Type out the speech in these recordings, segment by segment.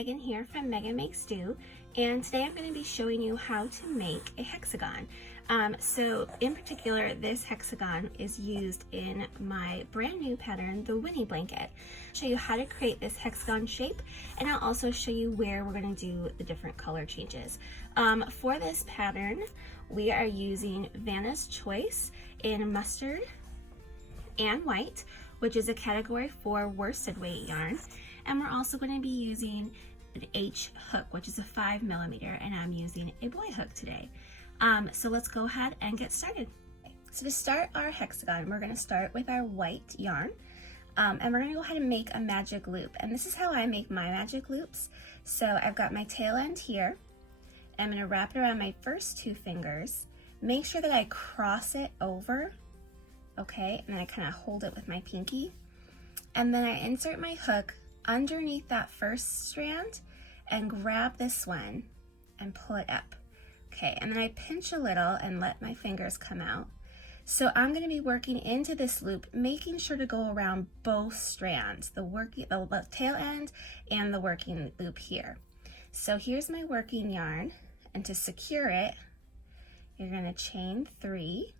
Megan here from Meghan Makes Do, and today I'm going to be showing you how to make a hexagon. So in particular, this hexagon is used in my brand new pattern, the Winnie Blanket. I'll show you how to create this hexagon shape, and I'll also show you where we're going to do the different color changes. For this pattern, we are using Vanna's Choice in mustard and white, which is a category 4 worsted weight yarn. And we're also going to be using an H hook, which is a 5mm, and I'm using a Boye hook today. So let's go ahead and get started. So to start our hexagon, we're going to start with our white yarn, and we're going to go ahead and make a magic loop. And this is how I make my magic loops. So I've got my tail end here, and I'm going to wrap it around my first 2 fingers. Make sure that I cross it over, okay, and then I kind of hold it with my pinky, and then I insert my hook underneath that first strand and grab this one and pull it up. Okay, and then I pinch a little and let my fingers come out. So I'm going to be working into this loop, making sure to go around both strands, the tail end and the working loop here. So here's my working yarn, and to secure it, you're going to chain 3,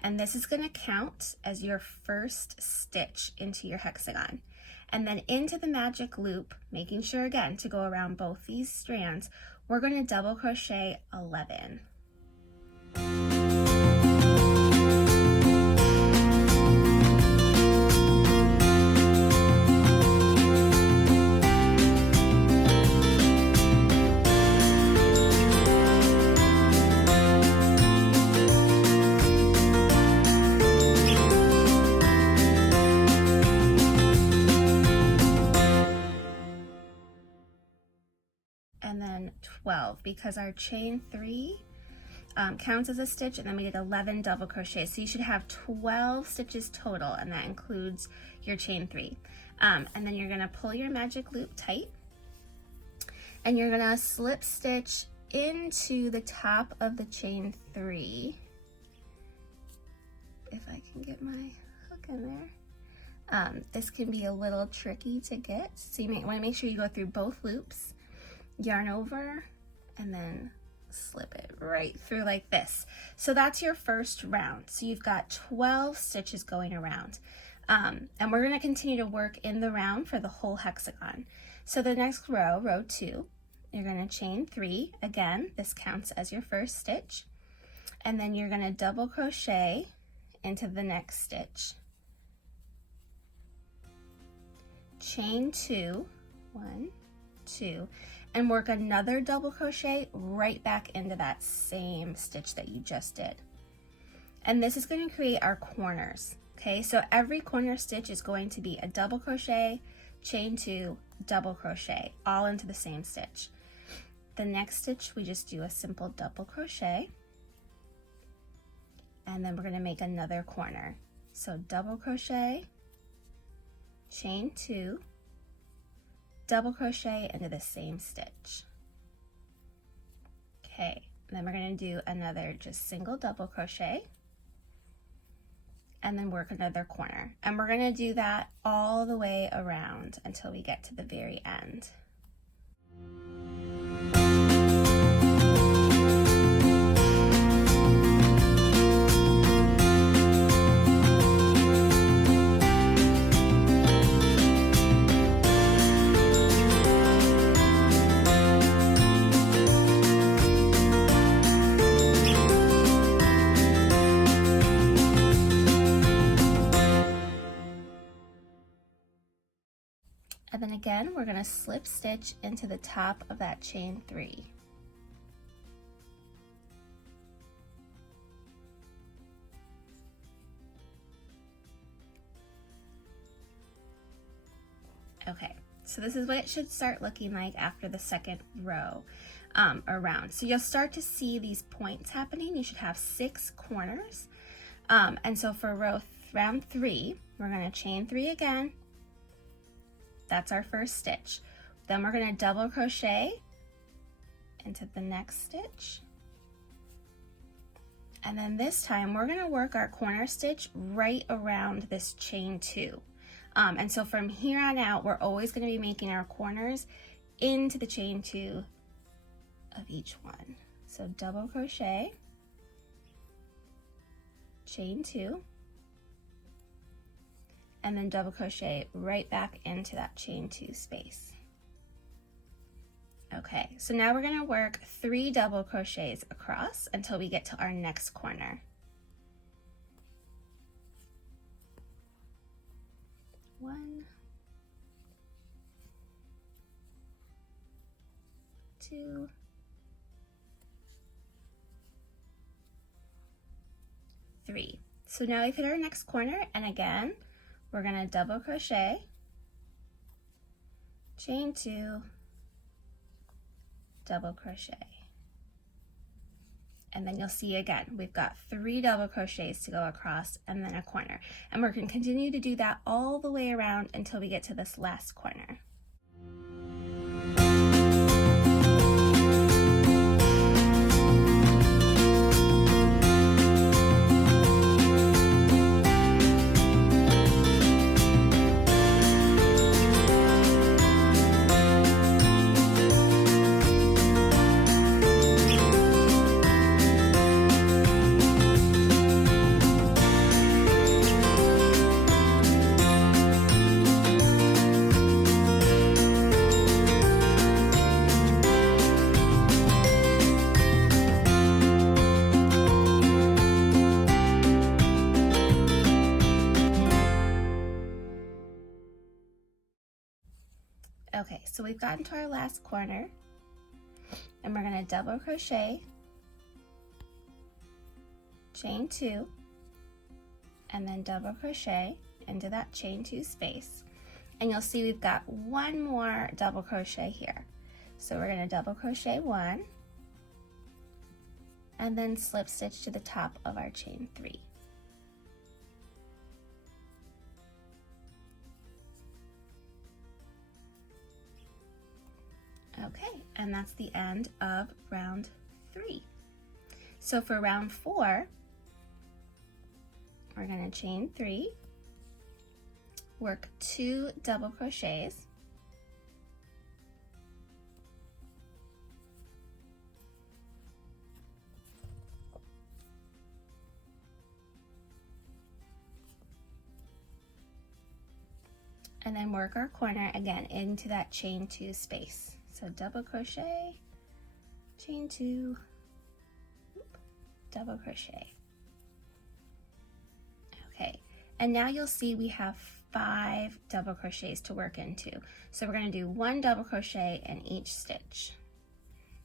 and this is going to count as your first stitch into your hexagon. And then into the magic loop, making sure again to go around both these strands, we're going to double crochet 11. And then 12, because our chain 3 counts as a stitch, and then we did 11 double crochets. So you should have 12 stitches total, and that includes your chain 3. And then you're gonna pull your magic loop tight, and you're gonna slip stitch into the top of the chain 3. If I can get my hook in there. This can be a little tricky to get, so you wanna make sure you go through both loops, yarn over, and then slip it right through like this. So that's your first round. So you've got 12 stitches going around. And we're going to continue to work in the round for the whole hexagon. So the next row, row 2, you're going to chain 3. Again, this counts as your first stitch. And then you're going to double crochet into the next stitch. Chain 2, 1, 2, and work another double crochet right back into that same stitch that you just did. And this is going to create our corners. Okay, so every corner stitch is going to be a double crochet, chain 2, double crochet, all into the same stitch. The next stitch, we just do a simple double crochet, and then we're going to make another corner. So double crochet, chain 2, double crochet into the same stitch. Okay, and then we're going to do another just single double crochet, and then work another corner. And we're going to do that all the way around until we get to the very end. And then again, we're going to slip stitch into the top of that chain 3. Okay, so this is what it should start looking like after the second row around. So you'll start to see these points happening. You should have 6 corners. And so for round 3, we're going to chain 3 again. That's our first stitch. Then we're going to double crochet into the next stitch. And then this time we're going to work our corner stitch right around this chain 2. And so from here on out, we're always going to be making our corners into the chain 2 of each one. So double crochet, chain 2, and then double crochet right back into that chain 2 space. Okay, so now we're going to work 3 double crochets across until we get to our next corner. 1, 2, 3. So now we've hit our next corner, and again, we're going to double crochet, chain 2, double crochet. And then you'll see again, we've got 3 double crochets to go across and then a corner. And we're going to continue to do that all the way around until we get to this last corner. Okay, so we've gotten to our last corner, and we're going to double crochet, chain 2, and then double crochet into that chain 2 space. And you'll see we've got 1 more double crochet here. So we're going to double crochet 1, and then slip stitch to the top of our chain 3. Okay, and that's the end of round 3. So for round 4, we're going to chain 3, work 2 double crochets, and then work our corner again into that chain 2 space. So double crochet, chain 2, double crochet. Okay, and now you'll see we have 5 double crochets to work into. So we're going to do 1 double crochet in each stitch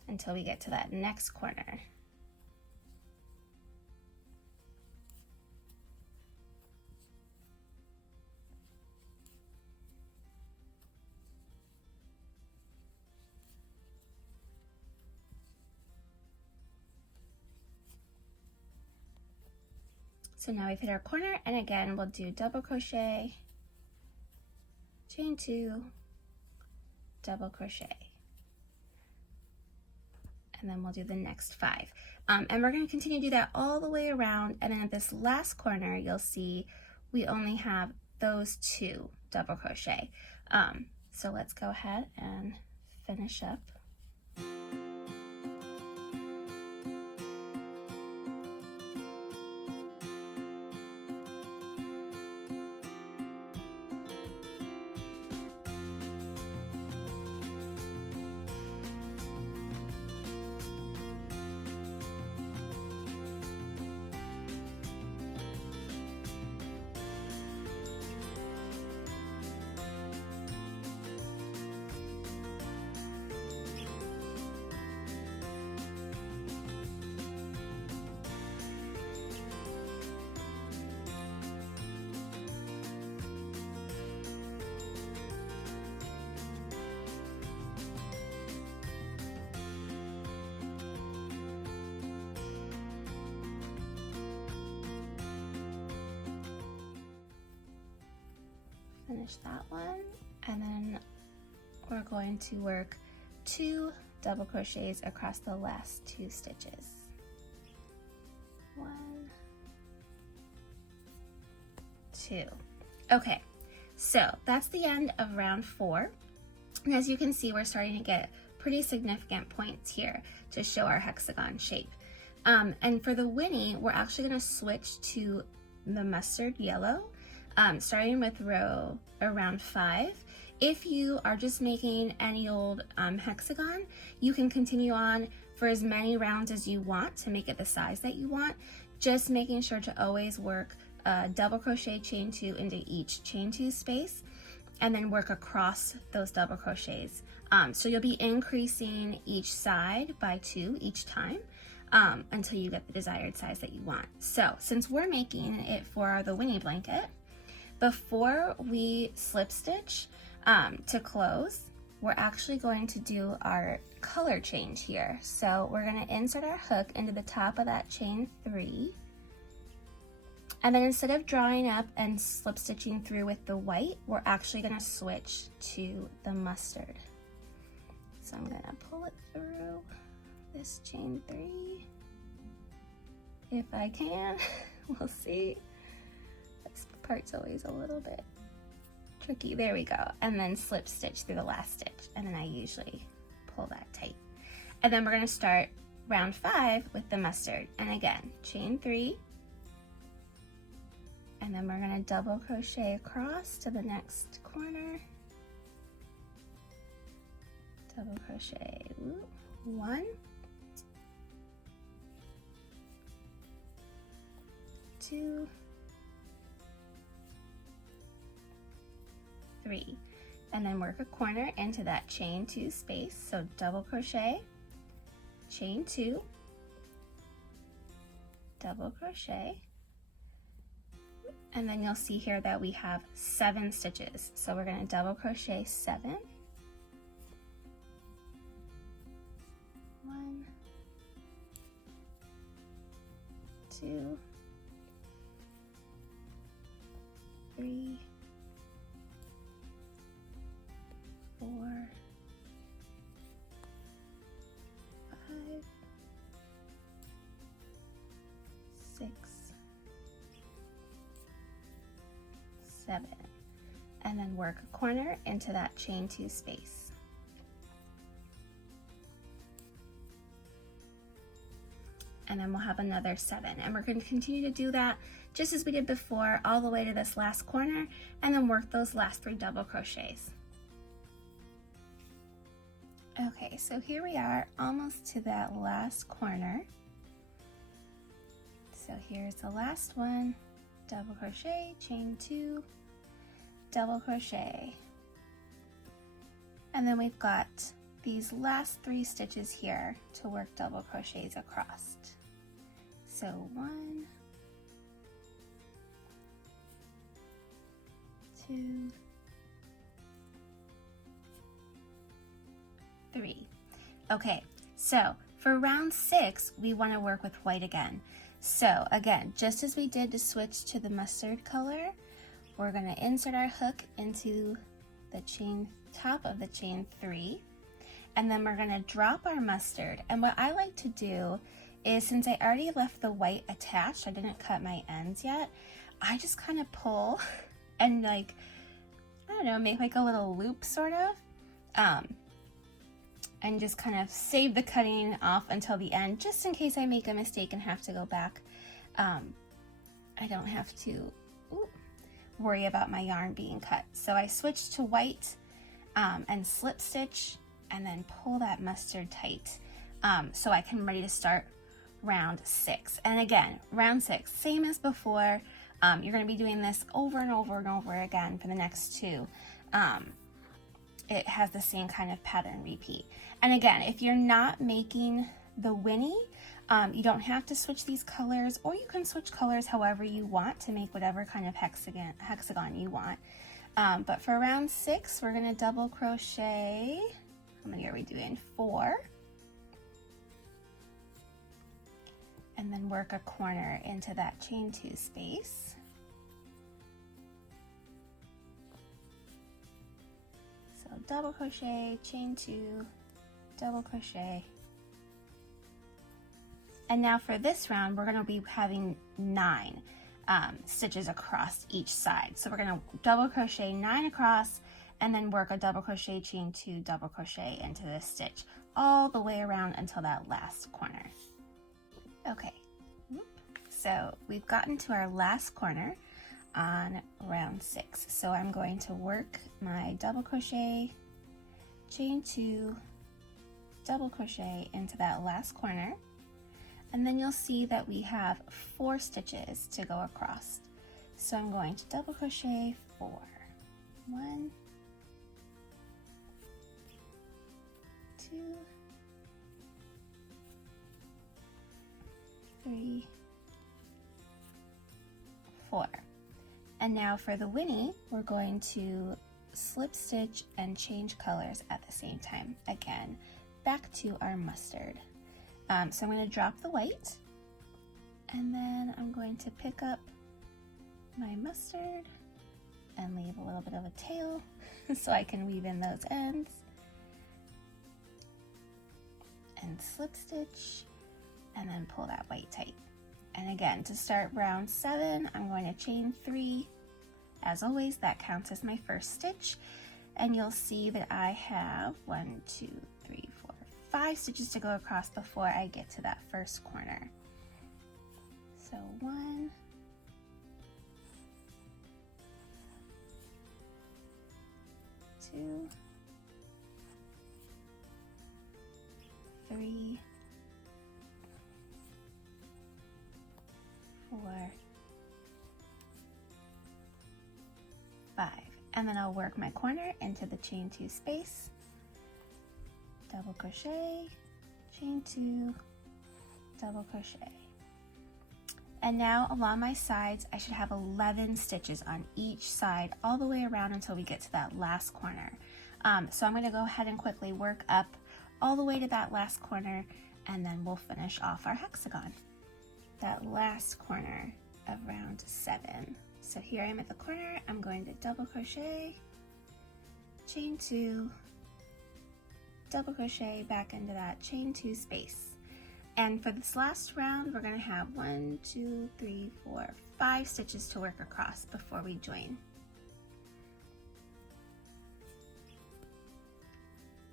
until we get to that next corner. So now we've hit our corner, and again we'll do double crochet, chain 2, double crochet, and then we'll do the next 5. And we're going to continue to do that all the way around, and then at this last corner you'll see we only have those 2 double crochet. So let's go ahead and finish up. Finish that one, and then we're going to work 2 double crochets across the last 2 stitches. 1, 2. Okay, so that's the end of round 4. And as you can see, we're starting to get pretty significant points here to show our hexagon shape. And for the Winnie, we're actually going to switch to the mustard yellow, starting with row around 5. If you are just making any old hexagon, you can continue on for as many rounds as you want to make it the size that you want, just making sure to always work double crochet chain 2 into each chain 2 space, and then work across those double crochets. So you'll be increasing each side by 2 each time until you get the desired size that you want. So since we're making it for the Winnie blanket, before we slip stitch to close, we're actually going to do our color change here. So we're going to insert our hook into the top of that chain 3. And then instead of drawing up and slip stitching through with the white, we're actually going to switch to the mustard. So I'm going to pull it through this chain 3, if I can. We'll see. This part's always a little bit tricky. There we go. And then slip stitch through the last stitch. And then I usually pull that tight. And then we're going to start round 5 with the mustard. And again, chain 3. And then we're going to double crochet across to the next corner. Double crochet 1, 2, 3, and then work a corner into that chain 2 space. So double crochet, chain 2, double crochet, and then you'll see here that we have 7 stitches. So we're going to double crochet 7, 1, 2, 3, 4, 5, 6, 7, and then work a corner into that chain 2 space. And then we'll have another 7, and we're going to continue to do that just as we did before, all the way to this last corner, and then work those last 3 double crochets. Okay, so here we are almost to that last corner. So here's the last one, double crochet, chain 2, double crochet, and then we've got these last 3 stitches here to work double crochets across. So 1, 2, 3. Okay, so for round 6, we want to work with white again. So again, just as we did to switch to the mustard color, we're going to insert our hook into the top of the chain 3, and then we're going to drop our mustard. And what I like to do is, since I already left the white attached, I didn't cut my ends yet, I just kind of pull and, like, I don't know, make like a little loop sort of, and just kind of save the cutting off until the end, just in case I make a mistake and have to go back. I don't have to worry about my yarn being cut. So I switch to white and slip stitch, and then pull that mustard tight so I can ready to start round 6. And again, round 6, same as before. You're going to be doing this over and over and over again for the next 2. It has the same kind of pattern repeat. And again, if you're not making the Winnie, you don't have to switch these colors, or you can switch colors however you want to make whatever kind of hexagon you want. But for round 6, we're going to double crochet. How many are we doing? 4. And then work a corner into that chain 2 space. So double crochet, chain 2, double crochet. And now for this round, we're going to be having 9 stitches across each side. So we're going to double crochet 9 across, and then work a double crochet, chain 2, double crochet into this stitch all the way around until that last corner. Okay, so we've gotten to our last corner on round 6. So I'm going to work my double crochet, chain 2, double crochet into that last corner, and then you'll see that we have 4 stitches to go across. So I'm going to double crochet 4. 1, 2, 3, 4. And now for the Winnie, we're going to slip stitch and change colors at the same time. Again, back to our mustard. So I'm going to drop the white, and then I'm going to pick up my mustard and leave a little bit of a tail so I can weave in those ends. And slip stitch, and then pull that white tight. And again, to start round 7, I'm going to chain 3. As always, that counts as my first stitch. And you'll see that I have 1, 2, 3, 4, 5 stitches to go across before I get to that first corner. So 1, 2, 3, 4, 5, and then I'll work my corner into the chain 2 space, double crochet, chain 2, double crochet. And now along my sides, I should have 11 stitches on each side all the way around until we get to that last corner. So I'm going to go ahead and quickly work up all the way to that last corner, and then we'll finish off our hexagon. That last corner of round 7. So here I am at the corner. I'm going to double crochet, chain 2, double crochet back into that chain 2 space. And for this last round, we're going to have 1, 2, 3, 4, 5 stitches to work across before we join.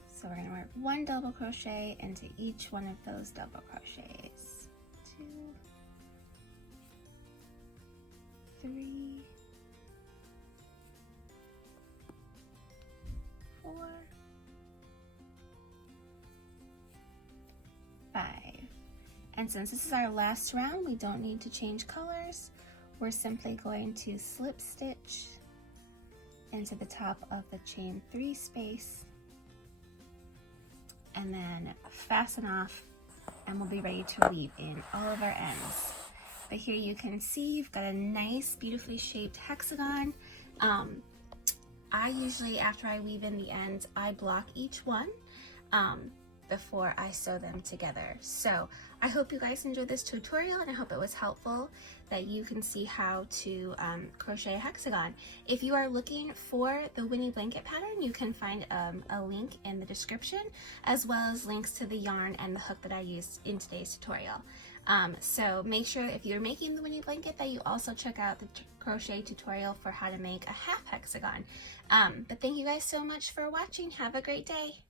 So we're going to work 1 double crochet into each one of those double crochets. 2, 3, 4, 5. And since this is our last round, we don't need to change colors. We're simply going to slip stitch into the top of the chain 3 space, and then fasten off, and we'll be ready to weave in all of our ends. But here you can see you've got a nice, beautifully shaped hexagon. I usually, after I weave in the ends, I block each one before I sew them together. So I hope you guys enjoyed this tutorial, and I hope it was helpful, that you can see how to crochet a hexagon. If you are looking for the Winnie Blanket Pattern, you can find a link in the description, as well as links to the yarn and the hook that I used in today's tutorial. So make sure if you're making the Winnie Blanket that you also check out the crochet tutorial for how to make a half hexagon. But thank you guys so much for watching. Have a great day.